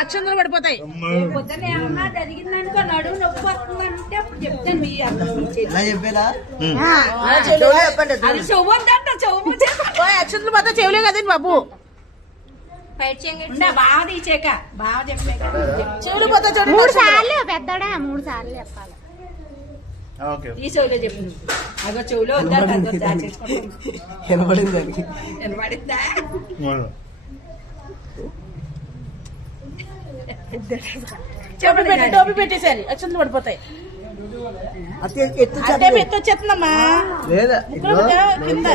అక్షంతలు పడిపోతాయి. పొద్దున్న ఏమన్నా జరిగిందనుకో నడువు నొప్పి వస్తుందంటే అప్పుడు చెప్తాను. మీ అక్షంతలు పోతే చెవులే కదండి బాబు. బాగా తీసేక బాగా చెప్పాక చెవులు పోతే చెవులు 3 సార్లు పెద్దడా 3 సార్లు చెప్పాలి. ఈ చెవులో చెప్పు. అగో చెవులో వినబడిందా? టోపీ పెట్టేసారి అక్షంతలు పడిపోతాయి. ఎత్తు వచ్చేస్తుందమ్మా కింద.